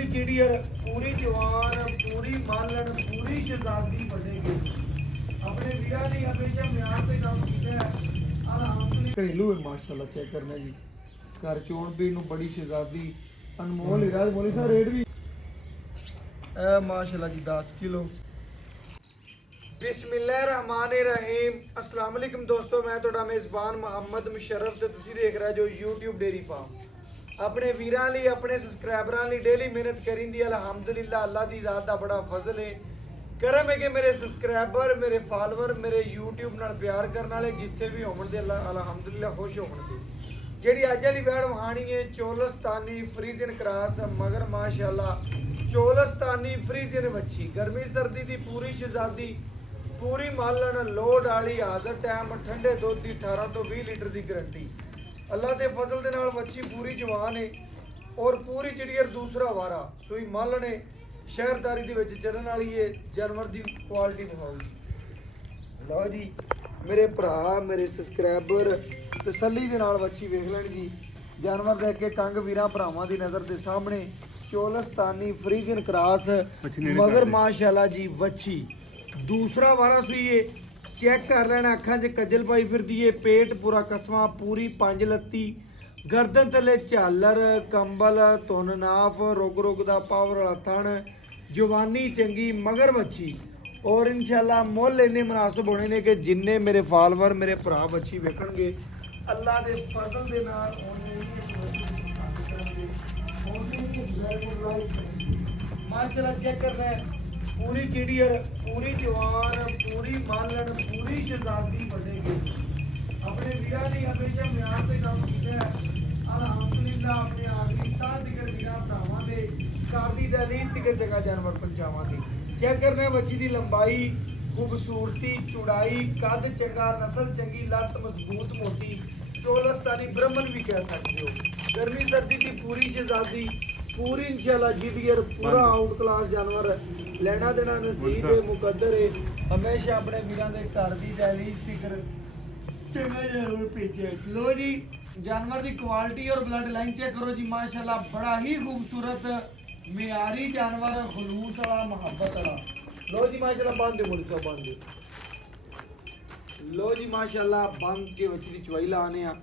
पूरी चिड़ियर पूरी जवान पूरी मालन पूरी शहजादी बढ़ेगी अपने वीरा ने हमेशा म्यार पे काम किया है अलहमदुलिल्लाह घरेलू है माशाल्लाह चेक करना जी घर चोण पीण नूं बड़ी शहजादी अनमोल हीरा मोली सा रेट भी माशाल्लाह जी 10 किलो बिस्मिल्लाहिर्रहमानिर्रहीम अस्सलाम वालेकुम दोस्तों मैं ਤੁਹਾਡਾ मेज़बान मोहम्मद मुशर्रफ ਤੇ ਤੁਸੀਂ ਦੇਖ ਰਹੇ ਜੋ YouTube ਡੇਰੀ ਫਾਰਮ ਆਪਣੇ ਵੀਰਾਂ ਲਈ ਆਪਣੇ ਸਬਸਕ੍ਰਾਈਬਰਾਂ ਲਈ ਡੇਲੀ ਮਿਹਨਤ ਕਰਿੰਦੀ ਅਲਹਮਦੁਲਿल्लाह ਅੱਲਾਹ ਦੀ ਜ਼ਾਤ ਦਾ ਬੜਾ ਫਜ਼ਲ ਹੈ ਕਰਮ ਹੈ ਕਿ ਮੇਰੇ ਸਬਸਕ੍ਰਾਈਬਰ ਮੇਰੇ ਫਾਲੋਅਰ ਮੇਰੇ YouTube ਨਾਲ ਪਿਆਰ ਕਰਨ ਵਾਲੇ ਜਿੱਥੇ ਵੀ ਹੋਣ ਦੇ ਅੱਲਾਹ ਅਲਹਮਦੁਲਿल्लाह ਖੁਸ਼ ਹੋਣਗੇ ਜਿਹੜੀ ਅੱਜ ਵਾਲੀ ਵੈੜ ਵਹਾਣੀ ਹੈ ਚੋਲਸਤਾਨੀ ਫਰੀਜ਼ਨ ਕਰਾਸ ਮਗਰ ਮਾਸ਼ਾਅੱਲਾ ਚੋਲਸਤਾਨੀ ਫਰੀਜ਼ਨ ਵੱਛੀ ਗਰਮੀ ਸਰਦੀ ਦੀ ਪੂਰੀ ਸ਼ਹਜ਼ਾਦੀ पूरी मालन लोड वाली हाजर टाइम ठंडे दुध की 18 तो 20 लीटर की गारंटी अल्लाह के फजल के नाल वच्छी पूरी जवान है और पूरी चिड़ियर दूसरा वारा सूई मालन है शहरदारी दे विच चलन वाली है जानवर की क्वालिटी दिखाओ लो जी मेरे भरा मेरे सबसक्राइबर तसल्ली दे नाल वच्छी वेख लैण जी जानवर देख के कंग वीरां भरावां दी नज़र के सामने चोलस्तानी फ्रीजन क्रॉस मगर माशाल्लाह जी वच्छी दूसरा वारा सुई है चेक कर लेना अखा च कजल पाई फिरदी है पेट पूरा कसवा पूरी 5 लत्ती गर्दन थले झालर कंबल धुन नाफ रुग रुग दा पावर वाला थण जवानी चंगी मगर वच्छी और इंशाल्लाह मुल इन्ने मुनासिब होने ने कि जिन्ने मेरे फॉलोअर मेरे भरा वच्छी वेखणगे अल्लाह दे फजल दे नाल माशाल्लाह चेक करना है पूरी चिड़ियर पूरी जवान पूरी मालन पूरी शहजादी बढ़ेगी अपने वीरा ने हमेशा म्यार पे काम किया है अल्हम्दुलिल्लाह अपने आखिरी साह दिकर वीरा भरावां दे घर दी दहलीज दिकर जगह जानवर पंचावांगी चेक करना है बच्ची दी लंबाई खूबसूरती चौड़ाई कद चंगा नस्ल चंगी लत मजबूत मोटी चोलस्तानी ब्राह्मण भी कह सकते हो गर्मी सर्दी की पूरी शहजादी पूरी इंशाल्लाह जीडीआर पूरा आउट क्लास जानवर लेना देना नसीब है मुकद्दर है हमेशा अपने वीरां दे घर दी दहलीज फिक्र चंगा जानवर भेजे लो जी जानवर दी क्वालिटी और ब्लड लाइन चेक करो जी माशाल्लाह बड़ा ही खूबसूरत मियारी जानवर खलूस वाला मोहब्बत वाला लो जी माशाल्लाह बांध दे मुल्का बांध दे लो जी माशाल्लाह बांध के बच्ची दी चवाई लाने आ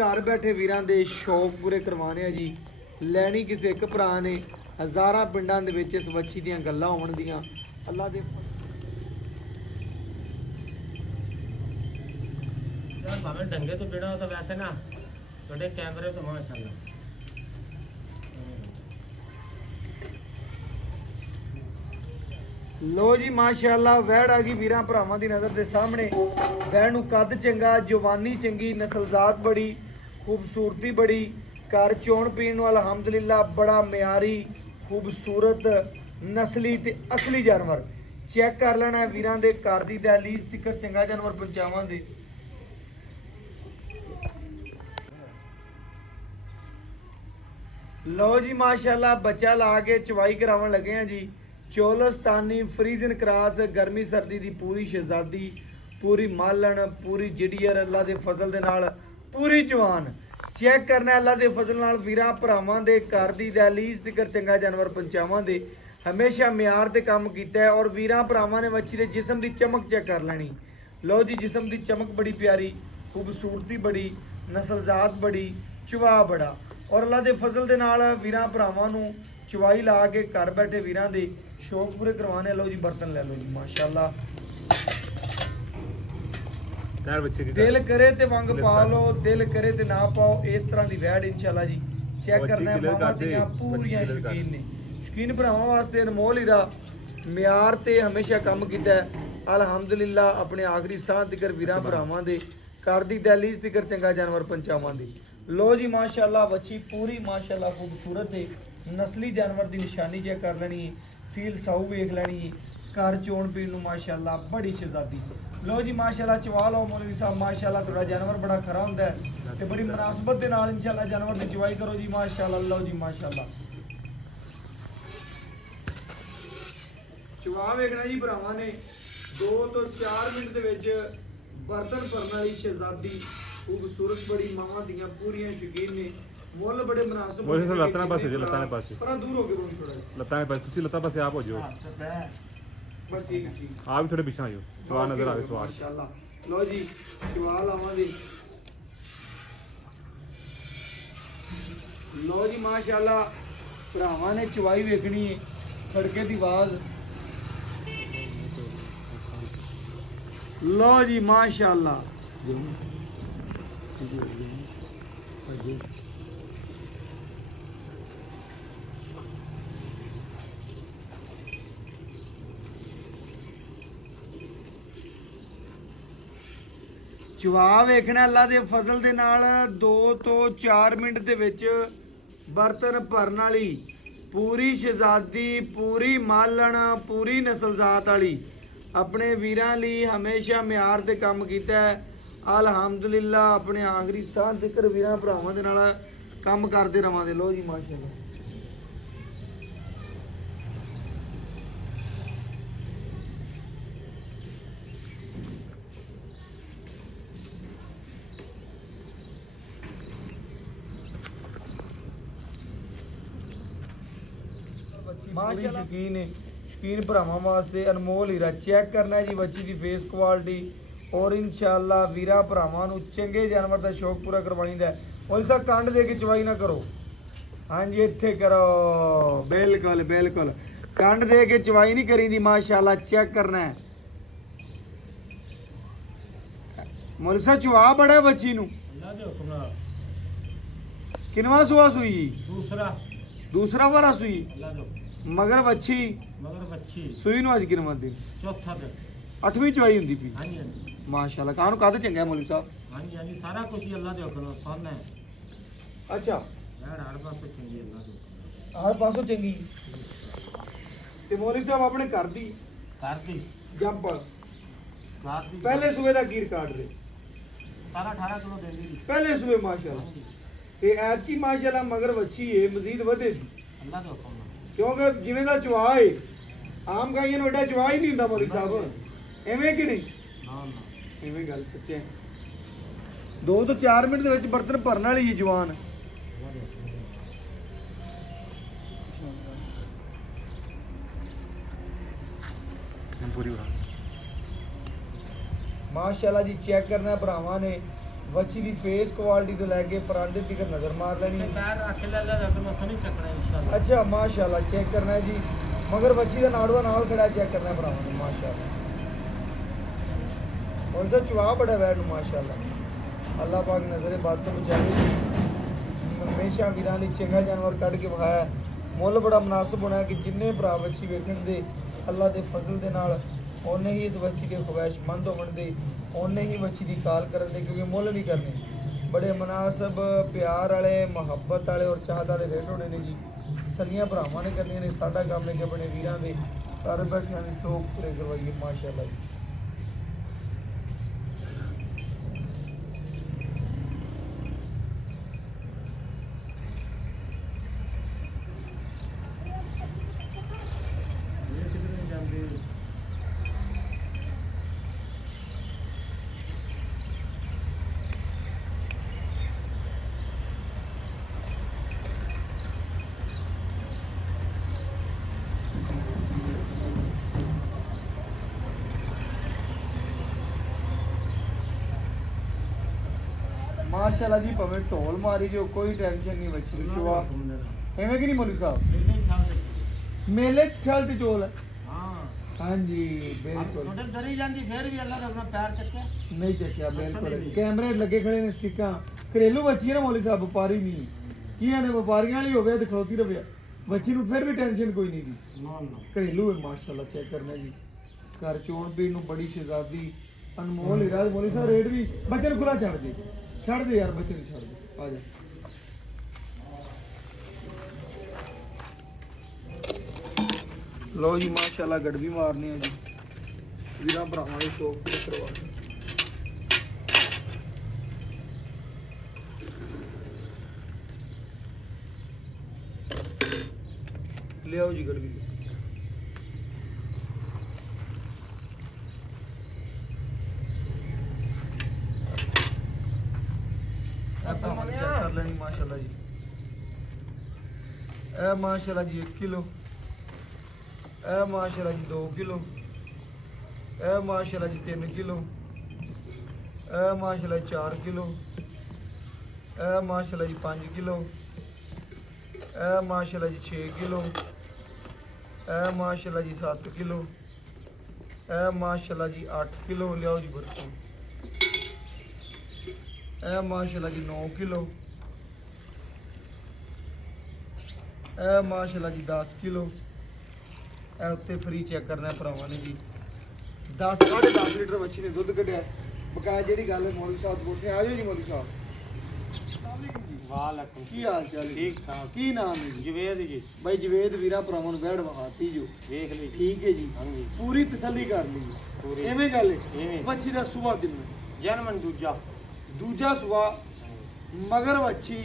घर बैठे वीरां दे शौक पूरे करवाने आ जी ਲੈਣੀ ਕਿਸੇ ਇੱਕ ਭਰਾ ਨੇ ਹਜ਼ਾਰਾਂ ਪਿੰਡਾਂ ਦੇ ਵਿੱਚ ਇਸ ਵੱਛੀ ਦੀਆਂ ਗੱਲਾਂ ਹੋਣ ਦੀਆਂ ਅੱਲਾ ਦੇ ਯਾਰ ਭਾਵੇਂ ਡੰਗੇ ਤੋਂ ਬਿਨਾ ਤਾਂ ਵੈਸੇ ਨਾ ਤੁਹਾਡੇ ਕੈਮਰੇ ਤੋਂ ਮਾਸ਼ਾਅੱਲਾ ਲੋ ਜੀ ਮਾਸ਼ਾਅੱਲਾ ਵੈੜ ਆ ਗਈ ਵੀਰਾਂ ਭਰਾਵਾਂ ਦੀ ਨਜ਼ਰ ਦੇ ਸਾਹਮਣੇ ਵੈੜ ਨੂੰ ਕੱਦ ਚੰਗਾ ਜਵਾਨੀ ਚੰਗੀ ਨਸਲਜ਼ਾਤ ਬੜੀ ਖੂਬਸੂਰਤੀ ਬੜੀ घर चोण पीण अलहमदुलिल्लाह बड़ा म्यारी खूबसूरत नस्ली ते असली जानवर चेक कर लेना है वीरां दे घर दी दहलीज तिकर चंगा जानवर पहुंचावांगे लो जी माशाल्लाह बच्चा ला के चवाई करावन लगे हैं जी चोलस्तानी फ्रीजन क्रॉस गर्मी सर्दी दी पूरी शहजादी पूरी मालन पूरी जिडियर अल्लाह दे फजल दे नाल पूरी जवान चेक करना अल्लाह के फजल नाल वीरां भरावां दे घर दी दहलीज तिकर चंगा जानवर पहुंचावांगे हमेशा म्यार ते काम कीता है और वीरां भरावां ने बच्ची दे जिस्म दी चमक चेक कर लैनी लो जी जिस्म दी चमक बड़ी प्यारी खूबसूरती बड़ी नस्लजात बड़ी चवा बड़ा और अल्लाह के फजल दे नाल वीरां भरावां नूं चवाई ला के घर बैठे वीरां दे शौक पूरे करवाने लो जी बर्तन ले लो जी माशाअल्लाह दिल करे ते वंग पा लो दिल करे ते ना पाओ इस तरह की वैड इंशाल्लाह जी चेक करना है मामा दियां पूरियां शौकीन ने शौकीन भरावां वास्ते अनमोल हीरा म्यार ते हमेशा काम कीता है अल्हम्दुलिल्लाह अपने आखिरी साह तिकर वीरां भरावां दे घर दी दहलीज तिकर चंगा जानवर पहुंचावांगे लो जी माशाल्लाह वच्छी पूरी माशाल्लाह खूबसूरत है नस्ली जानवर की निशानी चेक कर लेनी है सील साऊ वेख लेनी है घर चोण पीण नूं माशाल्लाह बड़ी शहजादी लो जी माशाल्लाह चवा लो मौलवी साहब माशाल्लाह थोड़ा जानवर बड़ा खरा होंदा है ते बड़ी मुनासबत दे नाल इंशाल्लाह जानवर दी चवाई करो जी माशाल्लाह लो जी माशाल्लाह चवा वेखना जी भरावां ने 2 तो 4 मिनट दे विच बर्तन भरन वाली शहजादी खूबसूरत बड़ी मावां दियां पूरियां शौकीन ने ਮੁੱਲ ਬੜੇ ਮੁਨਾਸਬ ਮੋਲੀ ਸਾਹਿਬ ਲੱਤਾਂ ਪਾਸੇ ਜੇ ਲੱਤਾਂ ਦੇ ਪਾਸੇ ਪਰਾਂ ਦੂਰ ਹੋ ਕੇ ਰੋਣ ਥੋੜਾ ਲੱਤਾਂ ਦੇ ਪਾਸੇ ਤੁਸੀਂ ਲੱਤਾਂ ਪਾਸੇ ਆਪ ਹੋ ਜਾਓ ਬਸ ਠੀਕ ਹੈ, ਠੀਕ ਆਪ ਵੀ ਥੋੜੇ ਪਿੱਛੇ ਆ ਜਾਓ ਸਵਾਦ ਨਜ਼ਰ ਆਵੇ ਸਵਾਦ ਮਾਸ਼ਾਅੱਲਾ। ਲਓ ਜੀ ਚਵਾ ਲਾਵਾਂਗੇ। ਲਓ ਜੀ ਮਾਸ਼ਾਅੱਲਾ ਭਰਾਵਾਂ ਨੇ ਚਵਾਈ ਵੇਖਣੀ ਹੈ ਖੜਕੇ ਦੀ ਆਵਾਜ਼। ਲਓ ਜੀ ਮਾਸ਼ਾਅੱਲਾ ਚਵਾ ਵੇਖਣਾ ਅੱਲਾ ਦੇ ਫਜ਼ਲ ਦੇ ਨਾਲ 2 ਤੋਂ 4 ਮਿੰਟ ਦੇ ਵਿੱਚ ਬਰਤਨ ਭਰਨ ਵਾਲੀ ਪੂਰੀ ਸ਼ਹਿਜ਼ਾਦੀ, ਪੂਰੀ ਮਾਲਣ, ਪੂਰੀ ਨਸਲਜ਼ਾਤ ਵਾਲੀ ਆਪਣੇ ਵੀਰਾਂ ਲਈ ਹਮੇਸ਼ਾ ਮਿਆਰ ਤੇ ਕੰਮ ਕੀਤਾ ਹੈ। ਅਲਹਮਦੁਲਿਲਾ ਆਪਣੇ ਆਖਰੀ ਸਾਹ ਤੱਕ ਵੀਰਾਂ ਭਰਾਵਾਂ ਦੇ ਨਾਲ ਕੰਮ ਕਰਦੇ ਰਵਾਂਗੇ। ਲੋ ਜੀ ਮਾਸ਼ਾਅੱਲਾ ਮਾਸ਼ਾਅੱਲਾ ਸ਼ੌਕੀਨ ਭਰਾਵਾਂ ਵਾਸਤੇ ਅਨਮੋਲ ਹੀਰਾ ਚੈੱਕ ਕਰਨਾ ਜੀ ਬੱਚੀ ਦੀ ਫੇਸ ਕੁਆਲਿਟੀ ਔਰ ਇਨਸ਼ਾਅੱਲਾ ਵੀਰਾਂ ਭਰਾਵਾਂ ਨੂੰ ਚੰਗੇ ਜਾਨਵਰ ਦਾ ਸ਼ੌਕ ਪੂਰਾ ਕਰਵਾਈਂਦਾ। ਉਹ ਤਾਂ ਕੰਡ ਦੇ ਕੇ ਚਵਾਈ ਨਾ ਕਰੋ, ਹਾਂਜੀ ਇੱਥੇ ਕਰੋ, ਬਿਲਕੁਲ ਬਿਲਕੁਲ ਕੰਡ ਦੇ ਕੇ ਚਵਾਈ ਨਹੀਂ ਕਰੀਦੀ। ਮਾਸ਼ਾਅੱਲਾ ਚੈੱਕ ਕਰਨਾ ਹੈ ਮੁਰਸਾ ਚਵਾ ਬੜਾ ਬੱਚੀ ਨੂੰ। ਅੱਲਾ ਦੇ ਹੁਕਮ ਨਾਲ ਕਿਨਵਾ ਸੁਆ ਸੂਈ? ਦੂਸਰਾ ਵਾਰਾ ਸੂਈ ਅੱਲਾ ਦੇ ਹੁਕਮ ਮਗਰ ਬੱਚੀ ਮਗਰ ਬੱਚੀ ਸੂਈ ਨੂੰ ਅੱਜ ਕਿਨਵਾ ਦਿਨ ਚੌਥਾ ਦਿਨ 8ਵੀਂ ਚਵਾਈ ਹੁੰਦੀ ਪਈ। ਹਾਂਜੀ ਹਾਂਜੀ ਮਾਸ਼ਾਅੱਲਾ ਕਾਹਨੂੰ ਕਾਹਦੇ ਚੰਗਾ ਮੌਲਵੀ ਸਾਹਿਬ। ਹਾਂਜੀ ਹਾਂਜੀ ਸਾਰਾ ਕੁਝ ਹੀ ਅੱਲਾ ਦੇ ਹੁਕਮ ਨਾਲ ਸੰਨ ਹੈ ਅੱਛਾ ਯਾਰ ਹਰ ਪਾਸੇ ਚੰਗੀ ਅੱਲਾ ਦੇ ਹੁਕਮ ਹਰ ਪਾਸੋਂ ਚੰਗੀ ਤੇ ਮੌਲਵੀ ਸਾਹਿਬ ਆਪਣੇ ਘਰ ਦੀ ਕਰਦੀ ਜੰਪ ਕਰਦੀ ਪਹਿਲੇ ਸੂਏ ਦਾ ਕੀ ਰਿਕਾਰਡ ਦੇ? ਸਾਰਾ 18 ਕਿਲੋ ਦੇਂਦੀ ਸੀ। ਪਹਿਲੇ ਸੂਏ ਮਾਸ਼ਾਅੱਲਾ ਹਾਂਜੀ ਤੇ ਐਤ ਕੀ ਮਾਸ਼ਾਅੱਲਾ ਮਗਰ ਵੱਛੀ ਏ ਮਜ਼ੀਦ ਵਧੇਗੀ ਅੱਲਾ ਦੇ ਹੁਕਮ ਨਾਲ ਕਿਉਂਕਿ ਜਿਵੇਂ ਦਾ ਚਵਾ ਏ ਆਮ ਗਾਈਆਂ ਨੂੰ ਐਡਾ ਚਵਾ ਹੀ ਨਹੀਂ ਹੁੰਦਾ ਮੌਲਵੀ ਸਾਹਿਬ, ਐਵੇਂ ਕਿ ਨਹੀਂ? ਨਾ ਨਾ ਐਵੇਂ ਗੱਲ ਸੱਚੇ 2 ਤੋਂ 4 ਮਿੰਟ ਦੇ ਵਿੱਚ ਬਰਤਨ ਭਰਨ ਵਾਲੀ ਹੈ ਜਵਾਨ। ਅੱਲਾ ਦੇ ਹੁਕਮ ਨਾਲ ਪੂਰੀ ਬਣਾ ਮਾਸ਼ਾਅੱਲਾ ਜੀ ਚੈੱਕ ਕਰਨਾ ਭਰਾਵਾਂ ਨੇ ਵੱਛੀ ਦੀ ਫੇਸ ਕੁਆਲਿਟੀ ਤੋਂ ਲੈ ਕੇ ਪਰਾਂਡੇ ਤੱਕ ਨਜ਼ਰ ਮਾਰ ਲੈਣੀ। ਤੇ ਪੈਰ ਰੱਖ ਲੈ ਅੱਲਾ ਦੇ ਹੁਕਮ ਨਾਲ ਨਹੀਂ ਚੱਕਣਾ ਇਨਸ਼ਾਅੱਲਾ। ਅੱਛਾ ਮਾਸ਼ਾਅੱਲਾ ਚੈੱਕ ਕਰਨਾ ਹੈ ਜੀ ਮਗਰ ਵੱਛੀ ਦਾ ਨਾੜਵਾ ਨਾਲ ਖੜਾ ਚੈੱਕ ਕਰਨਾ ਭਰਾਵਾਂ ਨੇ ਮਾਸ਼ਾਅੱਲਾ। और सर चुहा बड़ा वैट माशाअल्लाह अल्लाह पाक नज़र बात तो बचावे हमेशा वीरां लई चंगा जानवर कढ़ के विखाया मुੱਲ बड़ा मुनासिब होना कि जिन्ने भरा बच्ची वेखण दे अल्लाह दे फजल दे नाल ओने ही इस बच्ची के ख्वाहिशमंद होवन दे ओने ही बच्ची दी काल करन दे क्योंकि मुੱਲ नहीं करने बड़े मुनासिब प्यार वाले मुहब्बत वाले और चाहत वाले रेट होने ने जी सलियां भरावां ने करनियां ने साडा काम है कि अपने वीरां दे घर बैठियां दे शौक पूरे करवाइए माशाअल्लाह जी। ਇਹ ਕਿਧਰੇ ਜਾਂਦੇ माशाअल्लाह जी भावे ढोल मारी जो कोई टेंशन नहीं बची चुआ एवें कि नहीं मौलवी साहब मेले च ठल ते चोल है ਹਾਂ हाँ जी बिल्कुल ਤੁਹਾਡੇ ਡਰੀ ਜਾਂਦੀ ਫੇਰ ਵੀ ਅੱਲਾ ਦਾ ਆਪਣਾ ਪੈਰ ਚੱਕਿਆ नहीं चेकिया बिल्कुल कैमरे लगे खड़े ने स्टिका घरेलू बच्ची है ना मौलवी साहब व्यापारी नहीं की है व्यापारियों वाली होवे ते खड़ोती रहे बच्ची ਨੂੰ फिर भी टेंशन कोई नहीं दी ਨਾ ਨਾ घरेलू है माशाअल्लाह चेक करना जी घर चोण पीण ਨੂੰ बड़ी शहजादी अनमोल हीरा मौलवी साहब रेट भी बच्चे ਨੂੰ खुला छड़ दे यार बच्चे छड़ दे आ जा लो जी माशाल्लाह गड़बी मारनी है जी वीरा भरावां दे शौक पूरे करवा ले आओ जी गड़बी चेक कर लेनी माशाल्लाह जी ਇਹ ਮਾਸ਼ਾਅੱਲਾ ਜੀ 1 ਕਿਲੋ, ਇਹ ਮਾਸ਼ਾਅੱਲਾ ਜੀ 2 ਕਿਲੋ, ਇਹ ਮਾਸ਼ਾਅੱਲਾ ਜੀ 3 ਕਿਲੋ, ਇਹ ਮਾਸ਼ਾਅੱਲਾ ਜੀ 4 ਕਿਲੋ, ਇਹ ਮਾਸ਼ਾਅੱਲਾ ਜੀ 5 ਕਿਲੋ, ਇਹ ਮਾਸ਼ਾਅੱਲਾ ਜੀ 6 ਕਿਲੋ, ਇਹ ਮਾਸ਼ਾਅੱਲਾ ਜੀ 7 ਕਿਲੋ, ਇਹ ਮਾਸ਼ਾਅੱਲਾ ਜੀ 8 ਕਿਲੋ। ਲਿਆਓ ਜੀ ਬਰਤਨ। ਇਹ ਮਾਸ਼ਾਅੱਲਾ ਜੀ 9 ਕਿਲੋ, ਇਹ ਮਾਸ਼ਾਅੱਲਾ ਜੀ 10 ਕਿਲੋ। ਇਹ ਉੱਤੇ ਫ੍ਰੀ ਚੈੱਕ ਕਰਨਾ ਭਰਾਵਾਂ ਨੇ ਜੀ। 10 10.5 ਲੀਟਰ ਮੱਛੀ ਨੇ ਦੁੱਧ ਕੱਢਿਆ। ਬਕਾਇਆ ਜਿਹੜੀ ਗੱਲ ਹੈ ਮੌਲਵੀ ਸਾਹਿਬ ਬੋਲ ਰਹੇ ਆ ਜਾਓ ਜੀ ਮੌਲਵੀ ਸਾਹਿਬ। ਵਾਲੇਕੁਮ ਕੀ ਹਾਲ ਚਾਲ ਹੈ? ਠੀਕ ਠਾਕ। ਕੀ ਨਾਮ ਹੈ ਜੀ? ਜਵੇਦ ਜੀ ਬਾਈ ਜਵੇਦ ਵੀਰਾ ਭਰਾਵਾਂ ਨੂੰ ਬੈਠ ਵਹਾਤੀ ਜੋ ਵੇਖ ਲਈ ਜੀ। ਠੀਕ ਹੈ ਜੀ। ਹਾਂਜੀ ਪੂਰੀ ਤਸੱਲੀ ਕਰ ਲਈ ਪੂਰੀ। ਐਵੇਂ ਗੱਲ ਹੈ। ਇਵੇਂ। ਮੱਛੀ ਦਾ ਸੁਭਾਅ ਕਿੰਨਾ? ਜਨਮਨ ਦੂਜਾ ਦੂਜਾ ਸੁਭਾਅ ਮਗਰ ਵੱਛੀ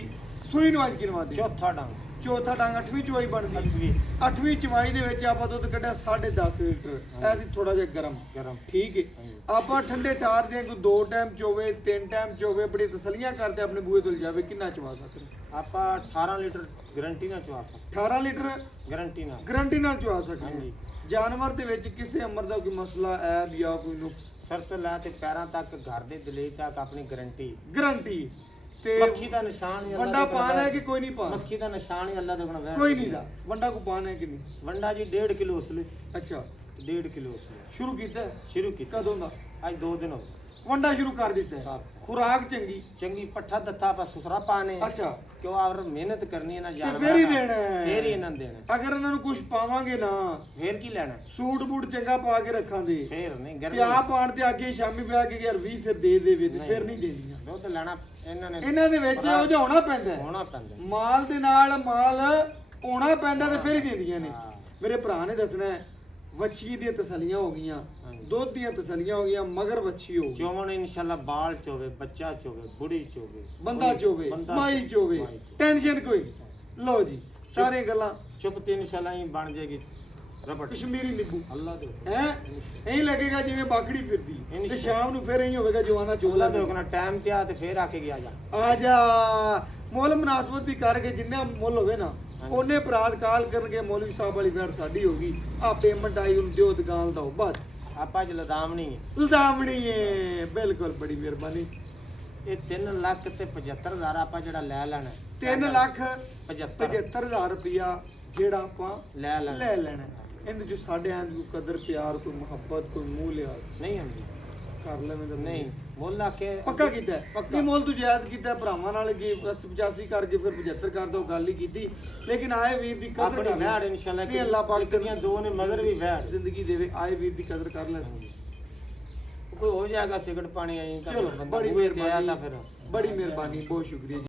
ਸੂਈ ਨੂੰ ਅੱਜ ਕਿਨਵਾ ਦੇ ਚੌਥਾ ਡੰਗ ਚੌਥਾ ਡੰਗ 8ਵੀਂ ਚਵਾਈ ਬਣਦੀ। 8ਵੀਂ 8ਵੀਂ ਚਵਾਈ ਦੇ ਵਿੱਚ ਆਪਾਂ ਦੁੱਧ ਕੱਢਿਆ 10.5 ਲੀਟਰ। ਐ ਸੀ ਥੋੜਾ ਜਿਹਾ ਗਰਮ ਗਰਮ। ਠੀਕ ਹੈ। ਹਾਂਜੀ। ਆਪਾਂ ਠੰਡੇ ਠਾਰ ਦੀਆਂ ਕੋਈ 2 ਟਾਈਮ ਚੋਵੇ 3 ਟਾਈਮ ਚੋਵੇ ਬੜੀ ਤਸੱਲੀਆਂ ਕਰਦੇ ਆਪਣੇ ਬੂਹੇ ਤੋਂ ਜਾਵੇ ਕਿੰਨਾ ਚਵਾ ਸਕਦੇ? ਆਪਾਂ 18 ਲੀਟਰ ਗਰੰਟੀ ਨਾਲ ਚਵਾ ਸਕਦੇ 18 ਲੀਟਰ ਗਰੰਟੀ ਨਾਲ। ਗਰੰਟੀ ਨਾਲ ਚਵਾ ਸਕਦੇ ਹਾਂਜੀ। ਹਾਂ। ਜਾਨਵਰ ਦੇ ਵਿੱਚ ਕਿਸੇ ਅਮਰ ਦਾ ਕੋਈ ਮਸਲਾ ਐ ਜਾਂ ਕੋਈ ਨੁਕਸ ਸਰ ਤੋਂ ਲੈ ਤੇ ਪੈਰਾਂ ਤੱਕ ਘਰ ਦੇ ਦਲੇ ਤੱਕ ਆਪਣੀ ਗਰੰਟੀ। ਗਰੰਟੀ ਤੇ ਮੱਖੀ ਦਾ ਨਿਸ਼ਾਨ ਹੀ ਅੱਲਾ ਵੰਡਾ ਦੇ ਪਾਣ ਕੋਲ ਹੈ ਕਿ ਕੋਈ ਨਹੀਂ ਪਾਣ? ਮੱਖੀ ਦਾ ਨਿਸ਼ਾਨ ਹੀ ਅੱਲਾ ਦੇ ਕੋਲ ਵੈਰ ਕੋਈ ਨਹੀਂ ਦਾ ਵੰਡਾ ਕੋ ਪਾਣ ਹੈ ਕਿ ਨਹੀਂ? ਵੰਡਾ ਜੀ 1.5 ਕਿਲੋ ਉਸਲੇ। ਅੱਛਾ 1.5 ਕਿਲੋ ਉਸਲੇ ਸ਼ੁਰੂ ਕੀਤਾ ਹੈ? ਸ਼ੁਰੂ ਕੀਤਾ। ਕਦੋਂ ਦਾ ਅੱਜ 2 ਦਿਨ ਹੋ ਗਏ। ਵੰਡਾ ਸ਼ੁਰੂ ਕਰ ਦਿੱਤਾ ਹੈ? ਹਾਂ। ਖੁਰਾਕ ਚੰਗੀ। ਚੰਗੀ ਪੱਠਾ ਦੱਥਾ ਆਪਾਂ ਸੁਥਰਾ ਪਾਣੇ ਅੱਛਾ ਕਿਉਂ ਆਵਰ ਮਿਹਨਤ ਕਰਨੀ ਹੈ ਨਾ ਤੇ ਜਾਨਵਰਾਂ ਫੇਰ ਹੀ ਦਾ। ਦੇਣਾ ਹੈ। ਫੇਰ ਹੀ ਇਹਨਾਂ ਨੂੰ ਦੇਣਾ। ਅਗਰ ਇਹਨਾਂ ਨੂੰ ਕੁਝ ਪਾਵਾਂਗੇ ਨਾ ਫੇਰ ਕੀ ਲੈਣਾ? ਸੂਟ ਬੂਟ ਚੰਗਾ ਪਾ ਕੇ ਰੱਖਾਂਗੇ ਫੇਰ ਨਹੀਂ ਤੇ ਗਰਮੀ ਆਪ ਆਣ ਤੇ ਅੱਗੇ ਸ਼ਾਮੀ ਪਿਆ ਕੇ ਯਾਰ 20 ਸਿਰ ਦੇ ਦੇਵੇ ਤੇ ਫਿਰ ਨਹੀਂ ਦੇਣੀਆਂ। ਦੁੱਧ ਲੈਣਾ ਇਹਨਾਂ ਨੇ ਇਹਨਾਂ ਦੇ ਵਿੱਚ ਉਹ ਜਾਉਣਾ ਪੈਂਦਾ ਹੈ। ਹੋਣਾ ਪੈਂਦਾ। ਮਾਲ ਦੇ ਨਾਲ ਮਾਲ ਆਉਣਾ ਪੈਂਦਾ ਤੇ ਫਿਰ ਹੀ ਦਿੰਦੀਆਂ ਨੇ। ਹਾਂ। ਮੇਰੇ ਭਰਾ ਨੇ ਦੱਸਣਾ ਹੈ ਵੱਛੀ ਦੀਆਂ ਤਸੱਲੀਆਂ ਹੋ ਗਈਆਂ, ਹਾਂਜੀ। ਦੁੱਧ ਦੀਆਂ ਤਸੱਲੀਆਂ ਹੋ ਗਈਆਂ, ਮਗਰ ਵੱਛੀ ਹੋ ਗਈ, ਚੋਵਣ ਇਨਸ਼ਾਅੱਲਾ ਬਾਲ ਚੋਵੇ, ਬੱਚਾ ਚੋਵੇ, ਬੁੜੀ ਚੋਵੇ, ਬੰਦਾ ਚੋਵੇ, ਬੰਦਾ ਮਾਈ ਚੋਵੇ, ਮਾਈ ਚੋਵੇ। ਟੈਨਸ਼ਨ ਕੋਈ ਨਹੀਂ। ਲਓ ਜੀ ਸਾਰੀਆਂ ਗੱਲਾਂ ਚੁੱਪ ਤੇ ਇਨਸ਼ਾਅੱਲਾ ਹੀ ਬਣ ਜਾਏਗੀ ਰਬੜ ਕਸ਼ਮੀਰੀ ਨਿੰਬੂ ਅੱਲਾ ਦੇ ਹੁਕਮ। ਹੈ ਐਂ ਲੱਗੇਗਾ ਜਿਵੇਂ ਬਾਕੜੀ ਫਿਰਦੀ ਤੇ ਇਨਸ਼ਾ- ਸ਼ਾਮ ਨੂੰ ਫਿਰ ਐਂ ਹੋਵੇਗਾ ਜਵਾਨਾ ਚੋਲਾ ਅੱਲਾ ਦੇ ਹੁਕਮ ਨਾਲ ਟਾਈਮ ਤੇ ਆ ਤੇ ਫੇਰ ਆ ਕੇ ਗਿਆ ਜਾ। ਆ ਜਾ ਮੁੱਲ ਮੁਨਾਸਬਤ ਦੀ ਕਰਕੇ ਜਿੰਨਾ ਮੁੱਲ ਹੋਵੇ ਨਾ ਉਹਨੇ ਪ੍ਰਾਤ ਕਾਲ ਕਰਨਗੇ। ਮੌਲਵੀ ਸਾਹਿਬ ਵਾਲੀ ਵੈਰ ਸਾਡੀ ਹੋ ਗਈ। ਆ ਪੇਮੈਂਟ ਆਈ ਉਹਨੂੰ ਦਿਓ ਦੁਕਾਨ ਦਾ ਬਸ ਆਪਾਂ ਚ ਲਦਾਮ ਨਹੀਂ ਹੈ। ਇਲਜ਼ਾਮਣੀ ਹੈ। ਬਿਲਕੁਲ ਬੜੀ ਮਿਹਰਬਾਨੀ। ਇਹ 3 ਲੱਖ ਤੇ 75,000 ਆਪਾਂ ਜਿਹੜਾ ਲੈ ਲੈਣਾ 3 ਲੱਖ 75 75,000 ਰੁਪਇਆ ਜਿਹੜਾ ਆਪਾਂ ਲੈ ਲੈਣਾ ਲੈ ਲੈਣਾ। ਇਹਦੇ ਚ ਸਾਡੇ ਆਂ ਦੀ ਕੋਈ ਕਦਰ ਪਿਆਰ ਕੋਈ ਮੁਹੱਬਤ ਕੋਈ ਮੂੰਹ ਲਿਆ ਨਹੀਂ ਹੁੰਦੀ। ਕਰ ਲੈਵੇਂ ਤਾਂ ਨਹੀਂ ਮੁੱਲ ਆਖੇ ਪੱਕਾ ਕੀਤਾ ਹੈ। ਪੱਕਾ। ਨਹੀਂ ਮੁੱਲ ਤੂੰ ਜਾਇਜ਼ ਕੀਤਾ ਹੈ, ਭਰਾਵਾਂ ਨਾਲ ਕੀ 85 ਕਰਕੇ ਫਿਰ 75 ਕਰ ਦੋ ਗੱਲ ਹੀ ਕੀਤੀ। ਲੇਕਿਨ ਆਏ ਵੀਰ ਦੀ ਕਦਰ ਆਪਣੀ ਕਰ ਵੈੜ ਲੈ। ਇਨਸ਼ਾਅੱਲਾ ਨਹੀਂ ਅੱਲਾਹ ਪਾਕ ਦੀਆਂ ਦੋ ਨੇ ਮਗਰ ਵੀ ਵੈੜ ਜ਼ਿੰਦਗੀ ਦੇਵੇ। ਆਏ ਵੀਰ ਦੀ ਕਦਰ ਕਰ ਲੈ। ਕੋਈ ਹੋ ਜਾਏਗਾ ਸਿਗਰਟ ਪਾਣੀ ਆਈ ਤਾਂ ਚਲੋ ਬੰਦਾ ਬੜੀ ਬੂਹੇ ਤੇ ਆਇਆ ਤਾਂ ਮਿਹਰਬਾਨੀ, ਫਿਰ ਬੜੀ ਮਿਹਰਬਾਨੀ, ਬਹੁਤ ਸ਼ੁਕਰੀਆ ਜੀ।